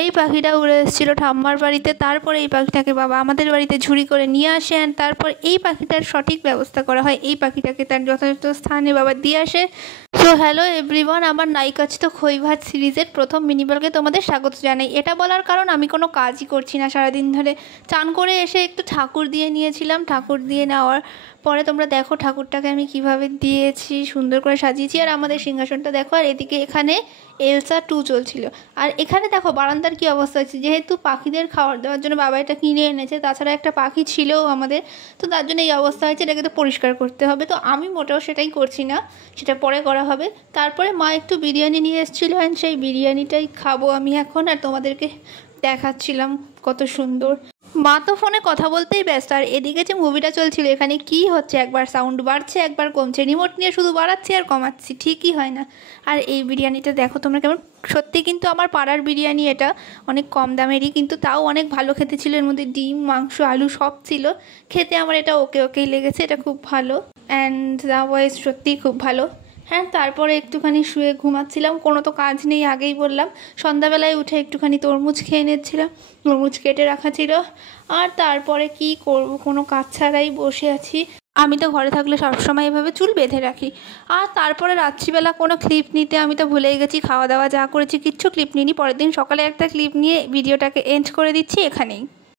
এই পাখিটা উড়ে এসেছিলো ঠাম্মার বাড়িতে, তারপরে এই পাখিটাকে বাবা আমাদের বাড়িতে ঝুড়ি করে নিয়ে আসে, অ্যান্ড তারপর এই পাখিটার সঠিক ব্যবস্থা করা হয়, এই পাখিটাকে তার যথাযথ স্থানে বাবা দিয়ে আসে। সো হ্যালো এভরিওয়ান, আমার নায়িকাচিত খই ভাত সিরিজের প্রথম মিনি ব্লগে তোমাদের স্বাগত জানাই। এটা বলার কারণ আমি কোনো কাজই করছি না সারাদিন ধরে, চান করে এসে একটু ঠাকুর দিয়ে নিয়েছিলাম। ঠাকুর দিয়ে নেওয়ার পরে তোমরা দেখো ঠাকুরটাকে আমি কিভাবে দিয়েছি, সুন্দর করে সাজিয়েছি। আর আমাদের সিংহাসনটা দেখো, আর এদিকে এখানে এলসা 2 চলছিল। আর এখানে দেখো বারান্দার কী অবস্থা হচ্ছে, যেহেতু পাখিদের খাবার দেওয়ার জন্য বাবা এটা কিনে এনেছে, তাছাড়া একটা পাখি ছিলও আমাদের, তো তার জন্য এই অবস্থা হয়েছে। এটাকে তো পরিষ্কার করতে হবে, তো আমি মোটেও সেটাই করছি না, সেটা পরে করা হবে। তারপরে মা একটু বিরিয়ানি নিয়ে এসেছিলো, অ্যান্ড সেই বিরিয়ানিটাই খাবো আমি এখন, আর তোমাদেরকে দেখাচ্ছিলাম কত সুন্দর। মা তো ফোনে কথা বলতেই ব্যস্ত, আর এদিকে যে মুভিটা চলছিল এখানে কি হচ্ছে, একবার সাউন্ড বাড়ছে একবার কমছে, রিমোট নিয়ে শুধু বাড়াচ্ছি আর কমাচ্ছি, ঠিকই হয় না। আর এই বিরিয়ানিটা দেখো তোমরা কেমন, সত্যি কিন্তু আমার পাড়ার বিরিয়ানি, এটা অনেক কম দামেরই, কিন্তু তাও অনেক ভালো খেতে ছিল। এর মধ্যে ডিম, মাংস, আলু সব ছিল, খেতে আমার এটা ওকেই লেগেছে, এটা খুব ভালো, অ্যান্ড দ্য ওয়াইজ সত্যিই খুব ভালো। হ্যাঁ, তারপরে একটুখানি শুয়ে ঘুমাচ্ছিলাম, কোনো তো কাজ নেই, আগেই বললাম। সন্ধ্যাবেলায় উঠে একটুখানি তরমুজ খেয়ে নিচ্ছিলাম, তরমুজ কেটে রাখা ছিল। আর তারপরে কি করব, কোনো কাজ ছাড়াই বসে আছি। আমি তো ঘরে থাকলে সবসময় এভাবে চুল বেঁধে রাখি। আর তারপরে রাত্রিবেলা কোনো ক্লিপ নিতে আমি তো ভুলেই গেছি, খাওয়া দাওয়া যা করেছি কিচ্ছু ক্লিপ নিইনি। পরের দিন সকালে একটা ক্লিপ নিয়ে ভিডিওটাকে এন্ড করে দিচ্ছি এখানেই।